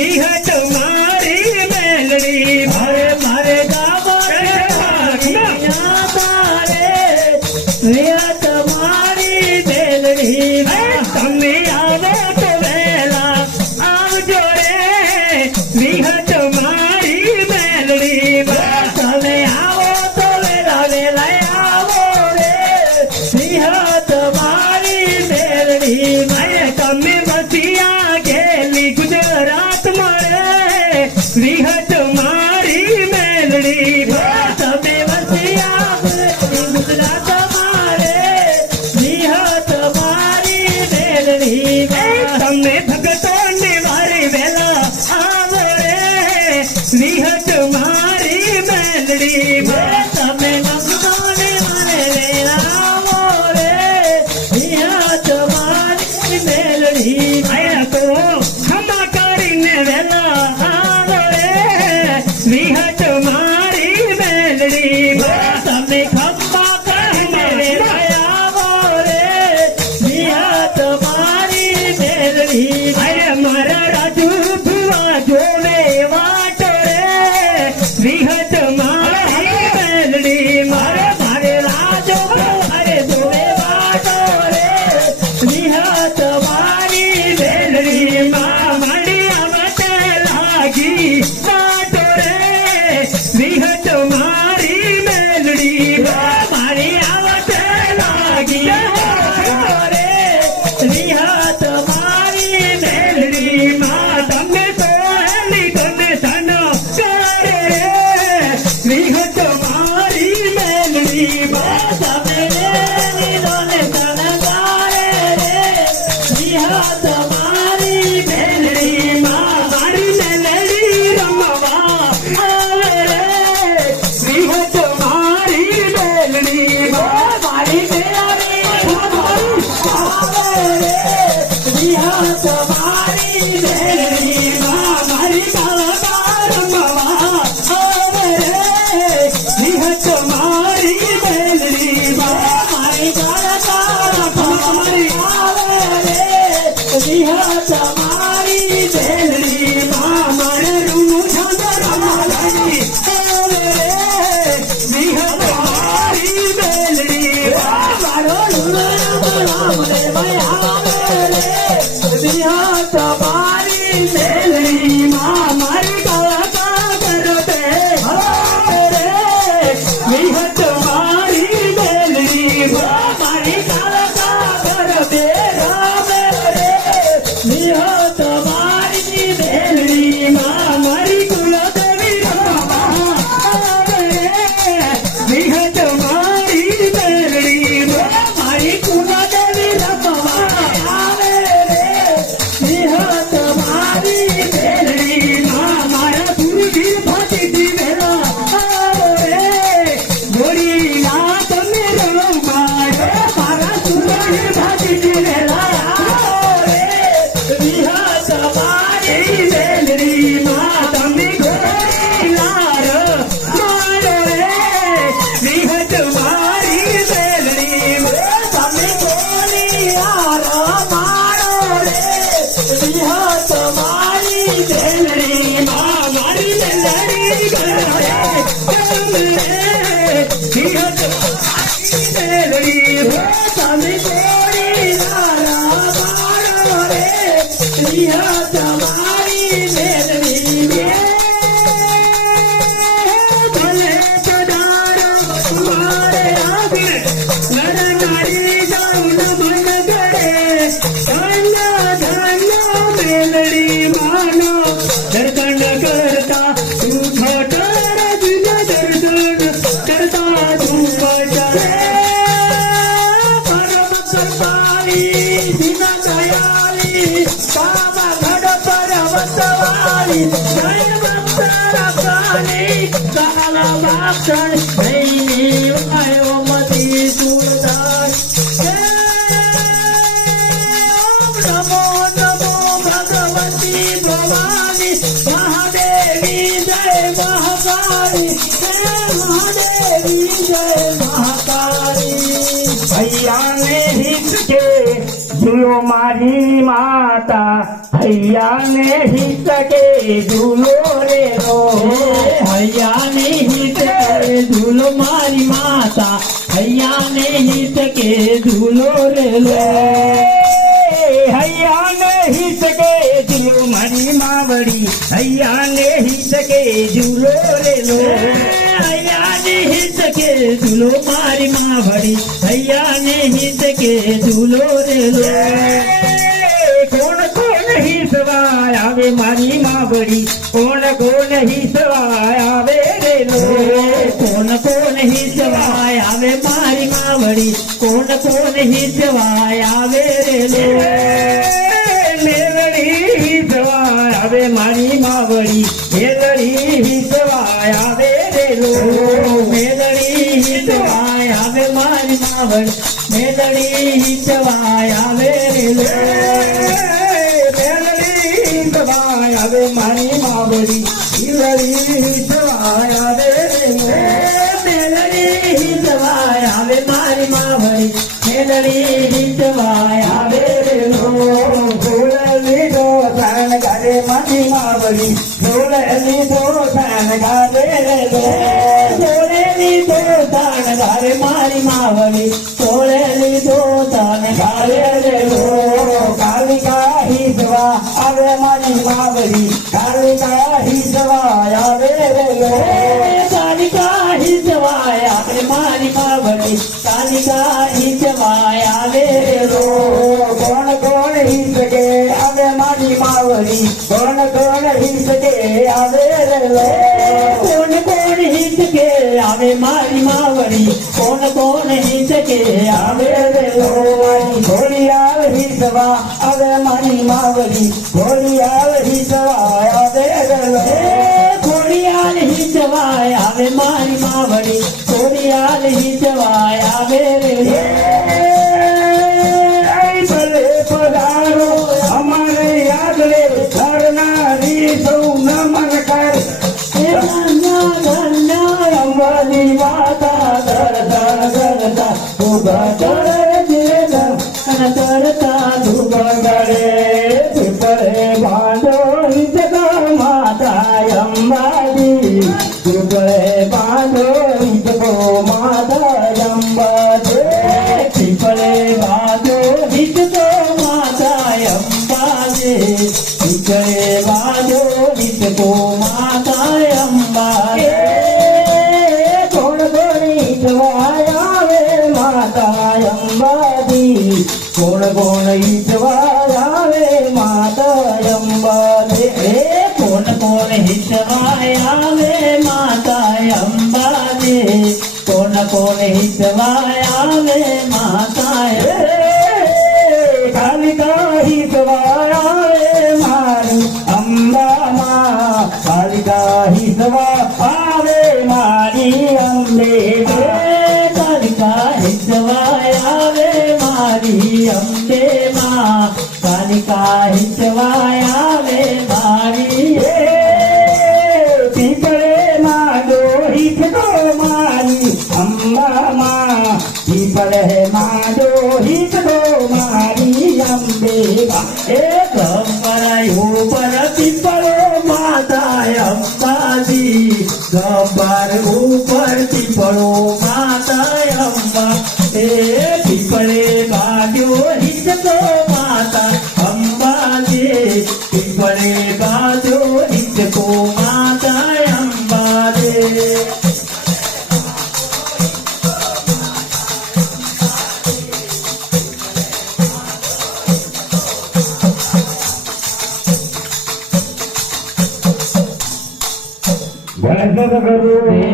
વિહત મારી મેલડી મારે મારે ગાવો વિહત મારી મેલડી તમે આવો તો વેલા આવજો રે વિહત મારી મેલડી તમે આવો તો વેલા વેલા આવો રે વિહત મારી મેલડી તમે બસિયા ગેલી ગુજરાત મળે વિહત મારી મેલડી તમે વસિયા ગુજરાત મારે વિહત મારી મેલડી તમે ભગતો ને વારે વેલા આવો રે વિહત મારી મેલડી તમે ભક્તો ને મારે વેલા આવો રે વિહત મારી મેલડી તો ખમા કરીને વેલા આવો રે વિહત મારી મેલડી તમે ખંભા કરીને વેલા આવો રે વિહત મારી મેલડી મારા રાજુ ભુવા જોડે વાટો રે વિહત મારી મેલડી મારે મારે રાજો મારે જોડે વાટો રે વિહત મારી મેલડી મારી આવતે લાગી વાટો રે વિહત મારી મેલડી મારી આવતે લાગી રે વિહત મારી મેલડી તમે તો હેલી તમે ધન કરે રે વિહત મારી મેલડી તમે લીધો ને તનગારે રે વિહત મારી મેલડી મારી મેલડી રમવા આવે રે વિહત મારી મેલડી મારી મેલડી આવે રે વિહત મારી મેલડી મારી કાળા રમવા આવે રે વિહત મારી મેલડી મારી ગાળા મારી આવે રે વિહત મારી મેલડી મારે રૂનું છંદ રમાડી આવે રે વિહત મારી મેલડી મારો લુણામ રે આવે રે વિહત મારી મેલડી મારી કાળા કરતે આવે રે વિહત મારી મેલડી મારી કાળા કરતે આવે રે વિહત મારી મેલડી મારી કુલદેવી રમવા આવે રે વિહત મારી મેલડી મારી કુળદેવી રમવા આવે રે વિહત મારી મેલડી મારા ગુરુજી ભાતીજી વેલા આવો રે ગોરીલા તમે રમાડો મારા સુરણી ભાતીજી વેલા આવો રે વિહત મારી મેલડી તમે ગોરીલા રમાડો રે વિહત મારી મેલડી તમે ગોળિયાર મારો રે વિહત મારી મેલડી મારી મેલડી ગરે ગમે વિહત મારી મેલડી તમે ગોળિયાર મારો રે વિહત મારી મેલડી ભલે કદાર મારે આગે લડનારી જાઉં મન કરે ધન્ય મેલડી માનો દર્શન કરતા તું છોટા રજના દર્શન કરતા તું બચાવે પરમ કૃપાળી દિન દયાળી કામ ઘડ પર વસવાળી જય ભક્તરકાલી કાલ વાક્ષણ ભૈની વાયો મતી સુરદાસ નમો નમો ભગવતી ભવાની મહાદેવી જય મહાકાળી મહાદેવી જય મહાકાળી ભૈયાને હિત કે જીઓ મારી માતા હૈયાને હિતકે ઝૂલો રેલો હૈયાને હિત કે ઝૂલો મારી માતા હૈયાને હિત કે ઝૂલો રેલો હૈયાને હિતકે ઝૂલો મારી માવડી હૈયાને હિતકે ઝૂલો રેલો હૈયાને હિત કે ઝૂલો મારી માવડી હૈયાને હિત કે ઝૂલો રેલો કોણ કોણ હિસવાય આવે મારી માવડી કોણ કોણ હિસવાય આવે રેલો કોણ કોણ હિતવાય આવે મારી માવડી કોણ કોણ હિતવાય આવે રેલો મેલડી હિસવાય આવે મારી માવડી મેલડી હિસવાય આવે રેલો મેલડી હિતવાય આવે મારી માવડી મેલડી હિતવાય આવે રેલો મેલડી હિસવાય આવે મારી માવડી મેલડી હિસવાય આવે રેલો મેલડી હિતવાય આવે મારી માવડી મેલડી હિતવાય આવે રેલો લીધો સાન ગારે મારી માવડી લીધો સાન ગારે રેલો સોળે લીધો તાણ ઘરે મારી માવડી સોળે લીધો તાણ ઘરે રેલો કાલિકા હિસવા આવે મારી માવડી કાલિકા હિસવા આવે રેલો કાલિકા હિતવાય આવે મારી માવડી કાલિકા હિતવાય આવે રેલો કોણ કોણ હિસકે આવે મારી માવડી કોણ કોણ હિસકે આવે રેલો કોણ કોણ હિત કે આવે મારી માવડી કોણ કોણ હિત કે આવે રેલો ઘોડિયાળ હિસવા આવે મારી માવડી ઘોડિયાળ હિસવા આવે રેલો ખોડિયાલ હિતવાય આવે મારી માવડી ખોડિયાલ હિતવાય આવે રેલો ભલે પધારો અમારે યાદ રે કરનારી સૌ નમન કર અંબાની માતા દર્શન કરતા ઉભા કરે કરતા ધુબંગરે પીપળે બાંધો હિતકો માતા અંબાજી પીપળે બાંધો હિતકો માતા અંબાજી પીપળે બાંધો હિતકો માતા અંબાજે પીપળે બાંધો હિતકો માતા અંબાજે કોણ કોણ હિતવાય આવે માતા અંબાજી કોણ કોણ હિતવાય આવે માતા અંબાજી કોણ કોણ હિતવાય આવે માતા અંબાજે કોણ કોણ હિતવાય આવે માતા કાલિકા હિતવાય આવે મારી અંબામાં કાલિકા હિતવા આવે મારી અંબે કાલિકા હિતવાય આવે મારી અંબે માં કાલિકા હિતવાય આવે મારી પીપળે માગો હિતકો મારી અંબામાં પીપળે માગો હિતકો મારી અંબે ગબ્બર ઉપર પીપળો માતા અંબાજી ગબ્બર ઉપર પીપળો માતા અંબા પીપળે બાજ્યો હિતકો માતા અંબાજી પીપળે બાજ્યો હિતકો માતા અંબાજી ગણેશ કરું